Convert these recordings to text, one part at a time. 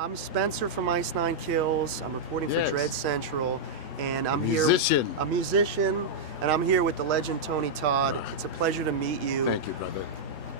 I'm Spencer from Ice 9 Kills. I'm reporting for Dread Central, and I'm here. A musician, and I'm here with the legend Tony Todd. It's a pleasure to meet you. Thank you, brother.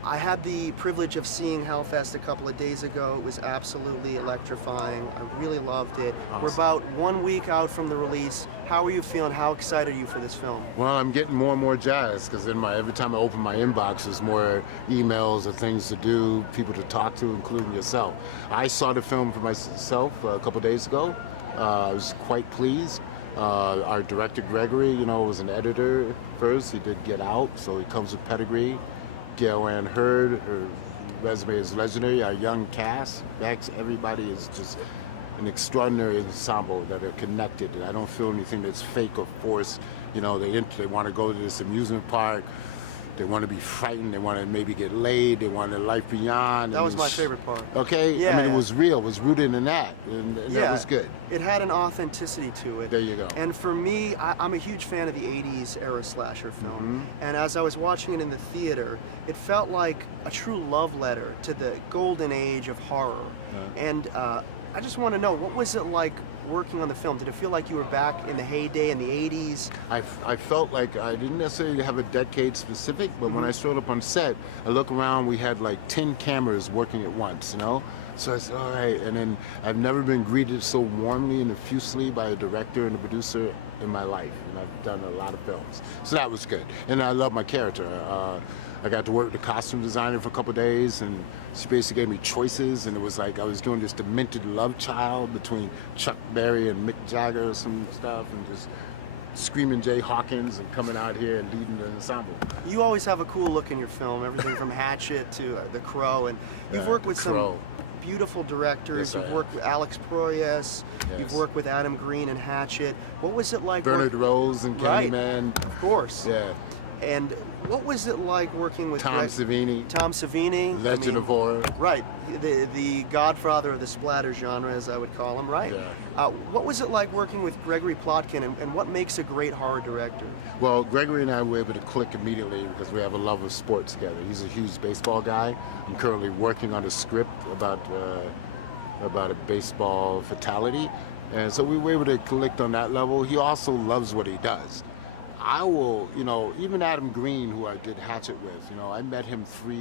I had the privilege of seeing Hellfest a couple of days ago. It was absolutely electrifying. I really loved it. Awesome. We're about 1 week out from the release. How are you feeling? How excited are you for this film? Well, I'm getting more and more jazzed because every time I open my inbox, there's more emails or things to do, people to talk to, including yourself. I saw the film for myself a couple days ago. I was quite pleased. Our director, Gregory, was an editor first. He did Get Out, so he comes with pedigree. Gail Ann Hurd, her resume is legendary. Our young cast, everybody is just an extraordinary ensemble that are connected. And I don't feel anything that's fake or forced. They want to go to this amusement park. They want to be frightened. They want to maybe get laid. They want a life beyond. That was my favorite part. Okay? Yeah, it was real. It was rooted in that. And that was good. It had an authenticity to it. There you go. And for me, I'm a huge fan of the 80s era slasher film. And as I was watching it in the theater, it felt like a true love letter to the golden age of horror. And I just want to know, what was it like working on the film? Did it feel like you were back in the heyday in the 80s? I felt like I didn't necessarily have a decade specific, but when I showed up on set, I look around, we had like 10 cameras working at once, So I said, all right, and then I've never been greeted so warmly and effusively by a director and a producer in my life, and I've done a lot of films. So that was good, and I love my character. I got to work with the costume designer for a couple of days, and she basically gave me choices, and it was like I was doing this demented love child between Chuck Berry and Mick Jagger or some stuff, and just screaming Jay Hawkins and coming out here and leading the ensemble. You always have a cool look in your film, everything from Hatchet to The Crow, and you've worked with some beautiful directors. You've worked with Alex Proyas, you've worked with Adam Green and Hatchet. What was it like? Bernard Rose and Candyman. Of course. Yeah. And what was it like working with Tom Savini? Tom Savini. Legend of Horror. Right. The godfather of the splatter genre, as I would call him, right? Yeah. What was it like working with Gregory Plotkin, and what makes a great horror director? Well, Gregory and I were able to click immediately because we have a love of sports together. He's a huge baseball guy. I'm currently working on a script about a baseball fatality. And so we were able to click on that level. He also loves what he does. I will, even Adam Green, who I did Hatchet with, I met him 3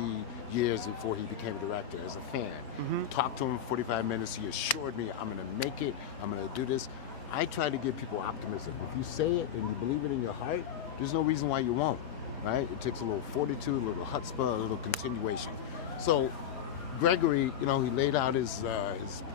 years before he became a director as a fan. Talked to him 45 minutes. He assured me, I'm going to make it. I'm going to do this. I try to give people optimism. If you say it and you believe it in your heart, there's no reason why you won't, right? It takes a little fortitude, a little chutzpah, a little continuation. So Gregory, he laid out his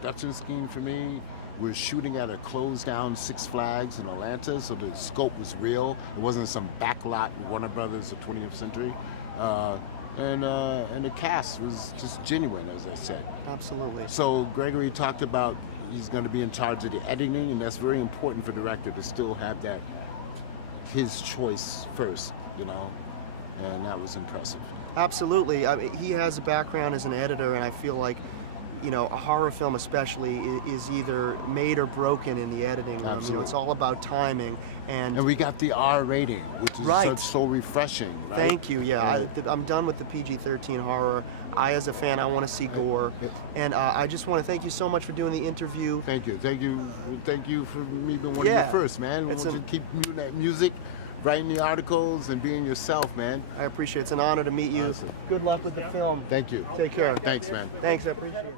production scheme for me. We're shooting at a closed-down Six Flags in Atlanta, so the scope was real. It wasn't some backlot Warner Brothers or 20th Century. And the cast was just genuine, as I said. Absolutely. So Gregory talked about he's going to be in charge of the editing, and that's very important for the director to still have that his choice first, and that was impressive. Absolutely. I mean, he has a background as an editor, and I feel like a horror film especially is either made or broken in the editing room. It's all about timing. And we got the R rating, which is so refreshing. Right? Thank you. Yeah, I'm done with the PG-13 horror. As a fan, I want to see gore. And I just want to thank you so much for doing the interview. Thank you. Thank you for me being one of you first, man. I want you to keep doing that music, writing the articles, and being yourself, man. I appreciate it. It's an honor to meet you. Good luck with the film. Thank you. Take care. Thanks, man. Thanks. I appreciate it.